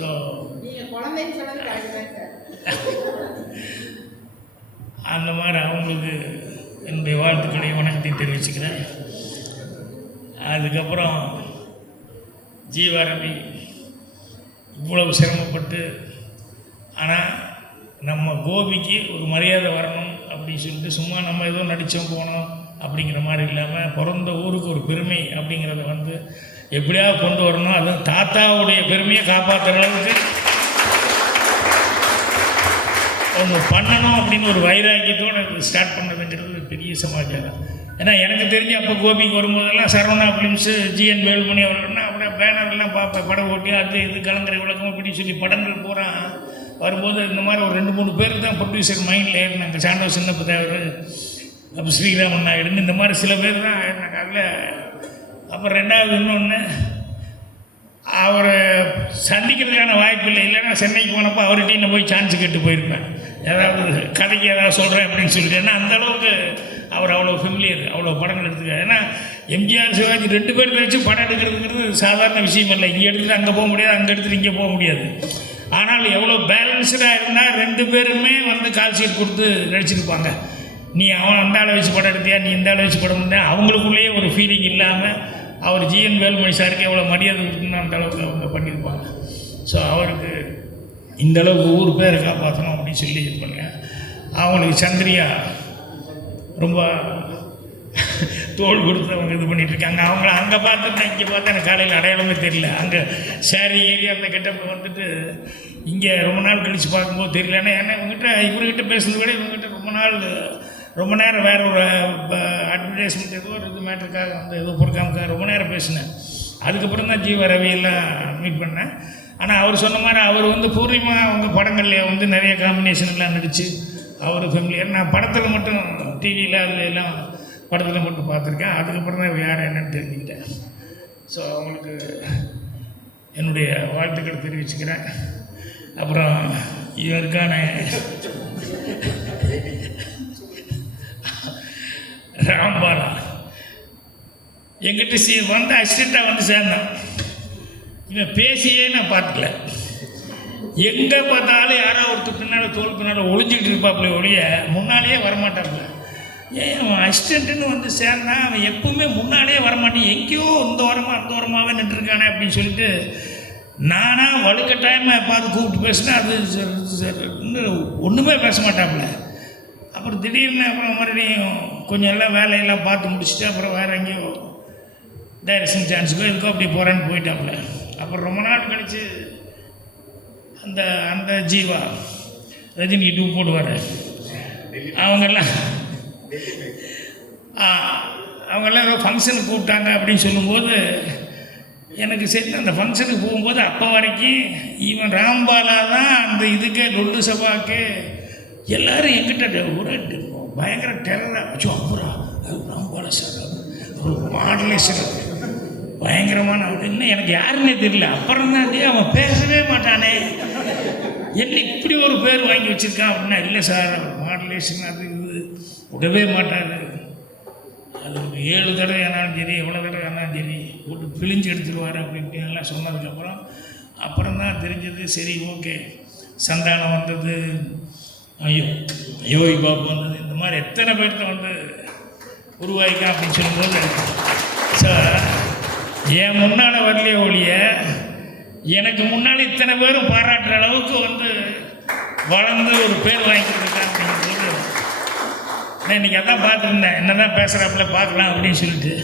So அந்த மாதிரி அவங்களுக்கு என்னுடைய வாழ்த்துக்களையும் வணக்கத்தையும் தெரிவிச்சுக்கிறேன். அதுக்கப்புறம் ஜீவாரவி இவ்வளவு சிரமப்பட்டு, ஆனால் நம்ம கோபிக்கு ஒரு மரியாதை வரணும் அப்படின்னு சொல்லிட்டு சும்மா நம்ம ஏதோ நடித்தோம் போனோம் அப்படிங்கிற மாதிரி இல்லாமல் பிறந்த ஊருக்கு ஒரு பெருமை அப்படிங்கிறத வந்து எப்படியாவது கொண்டு வரணும். அதுவும் தாத்தாவுடைய பெருமையை காப்பாற்றுற அளவுக்கு அவங்க பண்ணணும் அப்படின்னு ஒரு வைராக்கியத்தோடு ஸ்டார்ட் பண்ணதுங்கிறது பெரிய சமாச்சாரம். ஏன்னா எனக்கு தெரிஞ்சு அப்போ கோபிக்கு வரும்போதெல்லாம் சரவணா ஃபிலிம்ஸு ஜிஎன் வேலுமணி அவர்கள்னா அப்படியே பேனர்லாம் பார்ப்பேன், படம் ஓட்டி அது இது கலங்கரை விளக்கம் அப்படின்னு சொல்லி படங்கள் பூரா வரும்போது இந்த மாதிரி ஒரு 2-3 பேருக்கு தான் ப்ரொடியூசர் மைண்டில் ஏறினாங்க. சாண்டோ சின்னப்ப தேவர், அப்போ ஸ்ரீராமன் நாயுடுன்னு இந்த மாதிரி சில பேர் தான் ஏறினாங்க. அதில் அப்புறம் ரெண்டாவது இன்னொன்று, அவரை சந்திக்கிறதுக்கான வாய்ப்பு இல்லை. இல்லைன்னா சென்னைக்கு போனப்போ அவர்கிட்ட நான் போய் சான்ஸ் கேட்டு போயிருப்பேன், ஏதாவது கதைக்கு ஏதாவது சொல்கிறேன் அப்படின்னு சொல்லிட்டு. ஏன்னா அந்தளவுக்கு அவர் அவ்வளோ ஃபெமிலியர், அவ்வளோ படங்கள் எடுத்துக்காரு. ஏன்னா எம்ஜிஆர் சிவாஜி 2 பேருக்கு வச்சு படம் எடுக்கிறதுங்கிறது சாதாரண விஷயம் இல்லை. இங்கே எடுத்துகிட்டு அங்கே போக முடியாது, அங்கே எடுத்துகிட்டு இங்கே போக முடியாது. ஆனால் எவ்வளோ பேலன்ஸ்டாக இருந்தால் 2 பேருமே வந்து கால் ஷீட் கொடுத்து நடிச்சிருப்பாங்க. நீ அவன் அந்த ஆளை வச்சு படம் எடுத்தியா, நீ இந்த ஆளை வச்சு படம் எடுத்தியா, அவங்களுக்குள்ளேயே ஒரு ஃபீலிங் இல்லாமல் அவர் ஜிஎன் வேலுமணி சாருக்கு எவ்வளோ மரியாதை கொடுத்துன்னு அந்த அளவுக்கு அவங்க பண்ணியிருப்பாங்க. ஸோ அவருக்கு இந்த அளவுக்கு ஊர் பேரை காப்பாற்றணும் அப்படின்னு சொல்லி இது பண்ணுங்க. அவங்களுக்கு சந்திரியா ரொம்ப தோல் கொடுத்து அவங்க இது பண்ணிகிட்ருக்காங்க. அவங்கள அங்கே பார்த்துட்டு இங்கே பார்த்தா எனக்கு காலையில் அடையாளமே தெரியல. அங்கே சாரி ஏறி அந்த கெட்டப்பில் வந்துட்டு இங்கே ரொம்ப நாள் கழித்து பார்க்கும்போது தெரியல. ஏன்னா இவர்கிட்ட பேசுனது விட இவங்ககிட்ட ரொம்ப நேரம் வேறு ஒரு அட்வர்டைஸ்மெண்ட் ஏதோ ஒரு இது மேட்டருக்காக வந்து ஏதோ பொறுக்காமக்காக ரொம்ப நேரம் பேசினேன். அதுக்கப்புறம் தான் ஜீவா ரவியெல்லாம் மீட் பண்ணேன். ஆனால் அவர் சொன்ன மாதிரி அவர் வந்து பூர்ணிமா அவங்க படங்களில் வந்து நிறைய காம்பினேஷன்லாம் நடித்து அவர் ஃபேமிலியர். நான் படத்தில் மட்டும் டிவியில் அதில் எல்லாம் படத்தில் மட்டும் பார்த்துருக்கேன். அதுக்கப்புறம் தான் யார் என்னன்னு தெரிஞ்சுக்கிட்டேன். ஸோ அவங்களுக்கு என்னுடைய வாழ்த்துக்களை தெரிவிச்சுக்கிறேன். அப்புறம் இதற்கான ராம்பாலா எங்கிட்ட வந்து அசிஸ்டண்ட்டாக வந்து சேர்ந்தான். இவன் பேசியே நான் பார்த்துக்கல. எங்கே பார்த்தாலும் யாரோ ஒருத்தர் பின்னால் தோல் பின்னால் ஒளிஞ்சிக்கிட்டு இருப்பாப்புல ஒழிய முன்னாலேயே வரமாட்டாப்புல. ஏன் அவன் அசிஸ்டண்ட்டுன்னு வந்து சேர்ந்தான், அவன் எப்பவுமே முன்னாலேயே வரமாட்டேன், எங்கேயோ இந்த ஓரமாக அந்த ஓரமாகவே நின்றுருக்கானே அப்படின்னு சொல்லிட்டு நானாக வலுக்கட்டாயமாக பார்த்து கூப்பிட்டு பேசினேன். அது இன்னும் ஒன்றுமே பேச மாட்டாப்புல. அப்புறம் திடீர்னு அப்புறம் மறுபடியும் கொஞ்சம் எல்லாம் வேலையெல்லாம் பார்த்து முடிச்சுட்டு அப்புறம் வேறு எங்கேயோ டைரக்ஷன் சான்ஸுக்கோ இதுக்கோ அப்படி போகிறேன்னு போயிட்டாப்புல. அப்புறம் ரொம்ப நாள் கழித்து அந்த ஜீவா ரஜினி 2 போடுவார், அவங்கெல்லாம் ஏதோ ஃபங்க்ஷனுக்கு கூப்பிட்டாங்க அப்படின்னு சொல்லும்போது எனக்கு சரி அந்த ஃபங்க்ஷனுக்கு போகும்போது அப்போ வரைக்கும் இவன் ராம்பாலா தான் அந்த இதுக்கே லொட்டு சபாவுக்கு எல்லோரும் எங்கிட்ட ஒரு பயங்கர டெரராக வச்சோ. அப்புறம் ராம்பாலா சார் மாடலேஷன் பயங்கரமான அவர் இன்னும் எனக்கு யாருன்னே தெரியல. அப்புறம் தான் அவன் பேசவே மாட்டானே, என்ன இப்படி ஒரு பேர் வாங்கி வச்சுருக்கான் அப்படின்னா, இல்லை சார் மாடலேஷன் அது இது விடவே மாட்டார். அது 7 தடவை ஆனாலும் சரி எவ்வளோ தடவை ஆனாலும் சரி போட்டு பிழிஞ்சு எடுத்துடுவார் அப்படின்ட்டு எல்லாம் சொன்னதுக்கப்புறம் தான் தெரிஞ்சது. சரி ஓகே, சந்தானம் வந்தது, யோகி பாபு வந்தது, இந்த மாதிரி எத்தனை பேர்த்த வந்து உருவாயிக்கா அப்படின்னு சொல்லும்போது சார் என் முன்னால் வரலையே ஒழிய எனக்கு முன்னால் இத்தனை பேரும் பாராட்டுற அளவுக்கு வந்து வளர்ந்து ஒரு பேர் வாங்கிட்டு இருக்காங்க அப்படிங்கும்போது நான் இன்றைக்கி அதான் பார்த்துருந்தேன், என்ன தான் பேசுகிறாப்புல பார்க்கலாம் அப்படின்னு சொல்லிட்டு.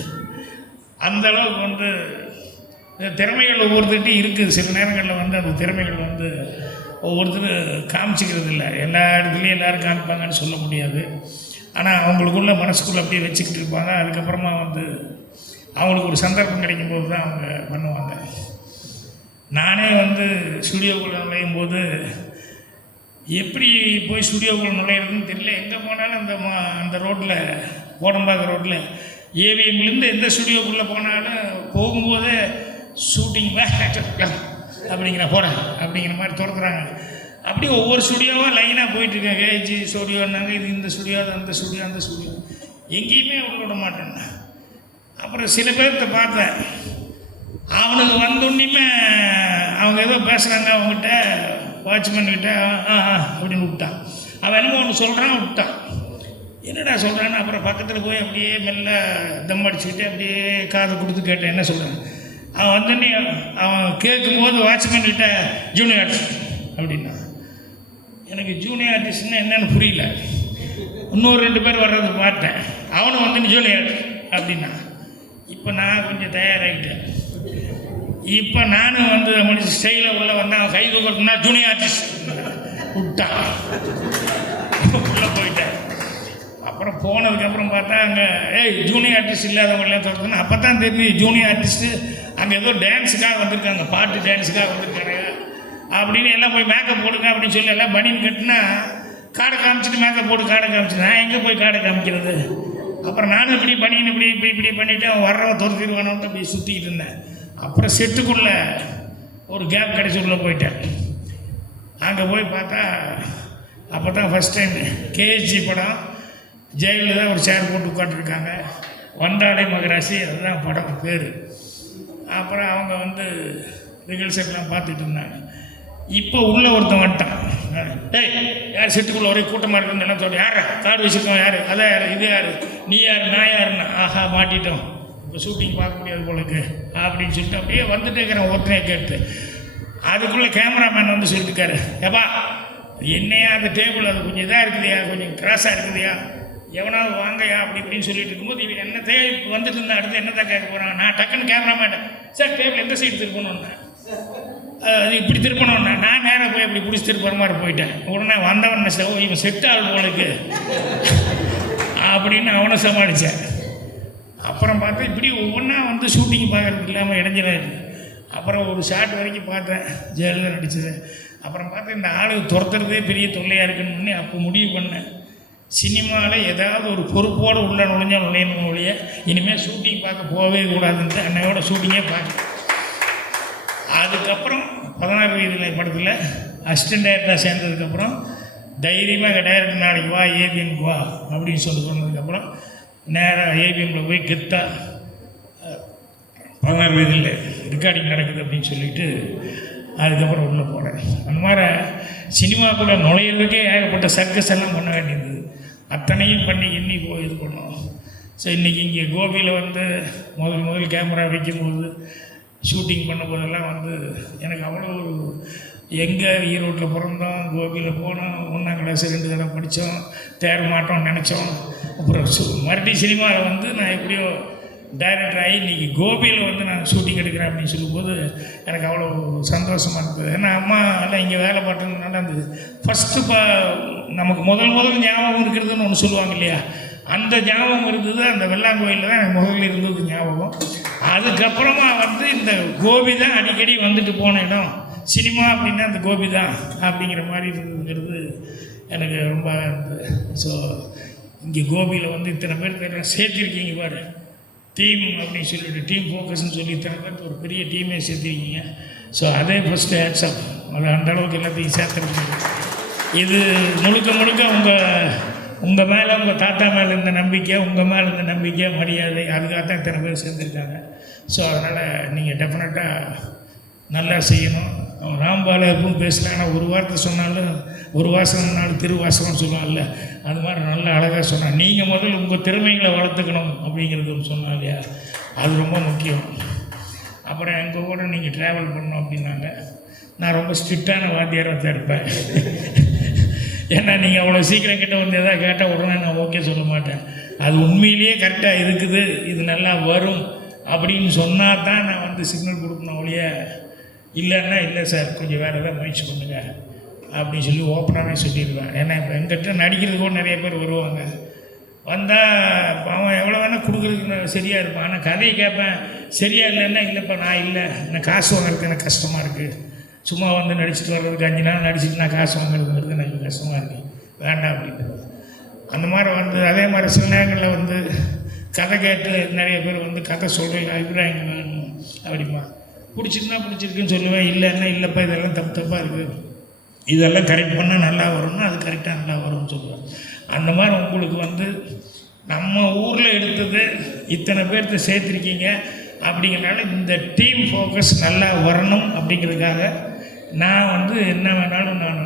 அந்தளவுக்கு வந்து திறமைகள் ஒவ்வொருத்தர்கிட்டையும் இருக்குது. சில நேரங்களில் வந்து அந்த திறமைகள் வந்து ஒவ்வொருத்தர் காமிச்சிக்கிறது இல்லை. எல்லா இடத்துலையும் எல்லோரும் காமிப்பாங்கன்னு சொல்ல முடியாது. ஆனால் அவங்களுக்குள்ள மனசுக்குள்ளே அப்படியே வச்சுக்கிட்டு இருப்பாங்க. அதுக்கப்புறமா வந்து அவங்களுக்கு ஒரு சந்தர்ப்பம் கிடைக்கும்போது தான் அவங்க பண்ணுவாங்க. நானே வந்து ஸ்டுடியோக்குள்ளே நுழையும் போது எப்படி போய் ஸ்டுடியோக்குள்ளே நுழையிறதுன்னு தெரியல. எங்கே போனாலும் அந்த ரோட்டில் கோடம்பாக்கம் ரோட்டில் ஏவிஎம்லேருந்து எந்த ஸ்டுடியோக்குள்ளே போனாலும் போகும்போதே ஷூட்டிங் அப்படிங்கிற போகிறேன் அப்படிங்கிற மாதிரி துரத்துறாங்க. அப்படி ஒவ்வொரு ஸ்டுடியோவாக லைனாக போயிட்டுருக்கேன். கேஜி ஸ்டுடியோன்னாங்க, இது இந்த ஸ்டுடியோ, அந்த ஸ்டுடியோ, அந்த ஸ்டுடியோ, எங்கேயுமே உள்ள விட மாட்டேன். அப்புறம் சில பேர்த்த பார்த்தேன், அவனுக்கு வந்தோன்னையுமே அவங்க ஏதோ பேசுகிறாங்க அவங்ககிட்ட, வாட்ச்மேன்கிட்ட அப்படின்னு விட்டான். அவன் என்னமோ ஒன்று சொல்கிறான், விட்டான். என்னடா சொல்கிறான்னு அப்புறம் பக்கத்தில் போய் அப்படியே மெல்ல தம் அடிச்சுக்கிட்டு அப்படியே காதை கொடுத்து கேட்டேன் என்ன சொல்கிறான். அவன் வந்தோடனே அவன் கேட்கும்போது வாட்ச்மேன்கிட்ட ஜூனியர் ஆர்டிஸ்ட் அப்படின்னா. எனக்கு ஜூனியர் ஆர்டிஸ்ட்னா என்னன்னு புரியல. இன்னொரு 2 பேர் வர்றது பார்த்தேன். அவனும் வந்து ஜூனியர் அப்படின்னா. இப்போ நான் கொஞ்சம் தயாராகிட்டேன். இப்போ நானும் வந்து முடிச்சு ஸ்டைலில் உள்ள வந்தேன். அவன் கை தூக்கணும்னா ஜூனியர் ஆர்டிஸ்ட் விட்டான். உள்ளே போயிட்டேன். அப்புறம் போனதுக்கப்புறம் பார்த்தா அங்கே ஜூனியர் ஆர்டிஸ்ட் இல்லாதவங்களாம் திறக்கணும். அப்போ தான் தெரிஞ்சு ஜூனியர் ஆர்டிஸ்ட்டு அங்கே ஏதோ டான்ஸுக்காக வந்திருக்காங்க, பாட்டு டான்ஸுக்காக வந்திருக்காங்க அப்படின்னு எல்லாம் போய் மேக்கப் போடுங்க அப்படின்னு சொல்லி எல்லாம் பனியன் கட்டினா காடை காமிச்சிட்டு மேக்கப் போட்டு காடை காமிச்சு நான் எங்கே போய் காடை காமிக்கிறது. அப்புறம் நானும் இப்படி பனியன் இப்படி பண்ணிவிட்டு அவன் வர்றவன் துரத்திடுவானோன்ட்டு அப்படி சுற்றிக்கிட்டு இருந்தேன். அப்புறம் செட்டுக்குள்ளே ஒரு கேப் கிடச்சி உள்ளே போயிட்டேன். அங்கே போய் பார்த்தா அப்போ தான் ஃபஸ்ட் டைம் கேஎஸ்ஜி படம் ஜெயிலில் தான் ஒரு சேர் போட்டு உட்காந்துருக்காங்க. வந்தாடை மகராசி அதுதான் படம் பேர். அப்புறம் அவங்க வந்து ரிகல்செல்லாம் பார்த்துட்டு இருந்தாங்க. இப்போ உள்ளே ஒருத்தன் வந்துட்டான். யார் செட்டுக்குள்ளே ஒரே கூட்டமாக இருக்குன்னு எல்லாம் சொல்ல, யாரா கார்டு வச்சுருக்கோம், யார் அதான் யார் இது யார் நீ யார் நான் யாருன்னா, ஆஹா மாட்டிட்டோம் இப்போ ஷூட்டிங் பார்க்க முடியாது போலக்கு அப்படின்னு சொல்லிட்டு அப்படியே வந்துட்டு இருக்கிறேன் ஒருத்தனையே கேட்டு. அதுக்குள்ளே கேமராமேன் வந்து சொல்லிட்டுருக்காரு, ஏப்பா என்னையா அந்த டேபிள் அது கொஞ்சம் இதாக இருக்குதுயா, கொஞ்சம் கிராஸாக இருக்குதுயா, எவனாவது வாங்கயா அப்படி இப்படின்னு சொல்லிட்டு இருக்கும்போது இவன் என்ன வந்துட்டு இருந்தா அடுத்து என்ன தான் கேட்க போகிறாங்க. நான் டக்குன்னு கேமராமேன் சார் டேபிள் எந்த சைடு திருப்பணும்னா அது இப்படி திருப்பணும்னா நான் நேராக போய் அப்படி பிடிச்சி திருப்புற மாதிரி போயிட்டேன். உடனே வந்தவன் இவன் செட் ஆகுது போலக்கு அப்படின்னு அவனை சமாளித்தேன். அப்புறம் பார்த்தா இப்படி ஒவ்வொன்றா வந்து ஷூட்டிங் பார்க்குறதுக்கு இல்லாமல் இடைஞ்சிடாது. அப்புறம் ஒரு ஷாட் வரைக்கும் பார்த்தேன் ஜெயலலிதா நடித்தது. அப்புறம் பார்த்தா இந்த ஆளு துரத்துறதே பெரிய தொல்லையாக இருக்குன்னு அப்போ முடிவு பண்ணேன். சினிமாவில் ஏதாவது ஒரு பொறுப்போடு உள்ள நுழையணும் ஒழிய இனிமேல் ஷூட்டிங் பார்க்க போகவே கூடாதுன்ட்டு அன்னையோட ஷூட்டிங்கே பார்க்க. அதுக்கப்புறம் 16 வயதில் படத்தில் அசிஸ்டன்ட் டைரக்டராக சேர்ந்ததுக்கப்புறம் தைரியமாக டைரக்டர் நாளைக்கு வா ஏபிஎம்க்கு வா அப்படின்னு சொன்னதுக்கப்புறம் நேராக ஏபிஎம்மில் போய் கெத்தா 16 வயதில் ரெக்கார்டிங் நடக்குது அப்படின்னு சொல்லிவிட்டு அதுக்கப்புறம் உள்ளே போகிறேன். அந்த மாதிரி சினிமாக்குள்ளே நுழையிறதுக்கே ஏகப்பட்ட சர்க்கஸ் எல்லாம் பண்ண வேண்டியது. அத்தனையும் பண்ணி எண்ணி போய் இது பண்ணோம். ஸோ இன்றைக்கி இங்கே கோபியில் வந்து முதல் கேமரா வைக்கும்போது ஷூட்டிங் பண்ணும்போதெல்லாம் வந்து எனக்கு அவ்வளோ ஒரு எங்கே ஈரோட்டில் பிறந்தோம், கோபியில் போனோம், 1ஆம் கிளாஸ் 2 தடவை படித்தோம், தேர மாட்டோம்னு நினச்சோம். அப்புறம் மறுபடியும் சினிமாவில் வந்து நான் எப்படியோ டைரக்டர் ஆகி இன்றைக்கி கோபியில் வந்து நான் ஷூட்டிங் எடுக்கிறேன் அப்படின்னு சொல்லும்போது எனக்கு அவ்வளோ சந்தோஷமாக இருந்தது. ஏன்னா அம்மா எல்லாம் இங்கே வேலை பார்த்ததுனால அந்த ஃபஸ்ட்டு நமக்கு முதல் ஞாபகம் இருக்கிறதுன்னு ஒன்று சொல்லுவாங்க இல்லையா, அந்த ஞாபகம் இருந்தது. அந்த வெள்ளாங்கோயிலில் தான் எனக்கு முதல்ல இருந்தது ஞாபகம். அதுக்கப்புறமா வந்து இந்த கோபி தான் அடிக்கடி வந்துட்டு போன இடம். சினிமா அப்படின்னா அந்த கோபி தான் அப்படிங்கிற மாதிரி இருந்ததுங்கிறது எனக்கு ரொம்ப இருந்தது. ஸோ இங்கே கோபியில் வந்து இத்தனை பேர் சேர்த்திருக்கீங்க பாரு, டீம் அப்படின்னு சொல்லிட்டு டீம் ஃபோக்கஸ்ன்னு சொல்லி இத்தனை பேருக்கு ஒரு பெரிய டீமே சேர்த்துருக்கீங்க. ஸோ அதே ஃபஸ்ட்டு ஹேட்ஸ்அப். அது அந்தளவுக்கு எல்லாத்தையும் சேர்த்துருக்கீங்க. இது முழுக்க உங்கள் மேலே உங்கள் தாத்தா மேலே இருந்த நம்பிக்கை, உங்கள் மேலே இருந்த நம்பிக்கை, மரியாதை, அதுக்காகத்தான் இத்தனை பேர் சேர்ந்துருக்காங்க. ஸோ அதனால் நீங்கள் டெஃபினட்டாக நல்லா செய்யணும். அவன் ராம்பால எப்பவும் பேசல, ஆனால் ஒரு வார்த்தை சொன்னாலும் ஒரு வாசகம்னாலும் திருவாசகம்னு சொல்லுவாங்கல்ல, அது மாதிரி நல்லா அழகாக சொன்னான். நீங்கள் முதல்ல உங்கள் திறமைகளை வளர்த்துக்கணும் அப்படிங்கிறது ஒன்று சொன்னாங்க இல்லையா, அது ரொம்ப முக்கியம். அப்புறம் எங்கள் கூட நீங்கள் ட்ராவல் பண்ணணும் அப்படின்னாங்க. நான் ரொம்ப ஸ்ட்ரிக்டான வாத்தியாராக தான் இருப்பேன். ஏன்னா நீங்கள் அவ்வளோ சீக்கிரம் கிட்ட வந்து எதாவது கேட்டால் உடனே நான் ஓகே சொல்ல மாட்டேன். அது உண்மையிலேயே கரெக்டாக இருக்குது, இது நல்லா வரும் அப்படின்னு சொன்னால் தான் நான் வந்து சிக்னல் கொடுக்கணும் ஒழிய இல்லைன்னா இல்லை சார் கொஞ்சம் வேறு எதாவது முயற்சி பண்ணுங்க அப்படின்னு சொல்லி ஓப்பனாகவே சொல்லிடுவேன். ஏன்னா இப்போ எங்கிட்ட நடிக்கிறது கூட நிறைய பேர் வருவாங்க. வந்தால் அவன் எவ்வளோ வேணால் கொடுக்குறதுக்கு சரியாக இருப்பான். ஆனால் கதையை கேட்பேன், சரியாக இல்லைன்னா இல்லைப்பா நான் இல்லை, நான் காசு வாங்குறதுக்கு எனக்கு கஷ்டமாக இருக்குது, சும்மா வந்து நடிச்சுட்டு வர்றதுக்கு 5 நாள் நடிச்சுட்டு நான் காசு வாங்குறதுங்கிறது எனக்கு கஷ்டமாக இருக்குது, வேண்டாம் அப்படின்றது. அந்த மாதிரி வந்து அதே மாதிரி சில நேரங்களில் வந்து கதை கேட்டு நிறைய பேர் வந்து கதை சொல்கிறேன், அபிப்பிராயங்கள் வேணும் அப்படிமா, பிடிச்சிருக்குன்னு சொல்லுவேன், இல்லைன்னா இல்லைப்பா இதெல்லாம் தப்பாக இருக்குது, இதெல்லாம் கரெக்ட் பண்ணால் நல்லா வரும்னா அது கரெக்டாக நல்லா வரும்னு சொல்லுவேன். அந்த மாதிரி உங்களுக்கு வந்து நம்ம ஊரில் எடுத்தது இத்தனை பேர்த்த சேர்த்துருக்கீங்க. அப்படிங்கிறனால இந்த டீம் ஃபோக்கஸ் நல்லா வரணும் அப்படிங்கிறதுக்காக நான் வந்து என்ன வேணாலும் நான்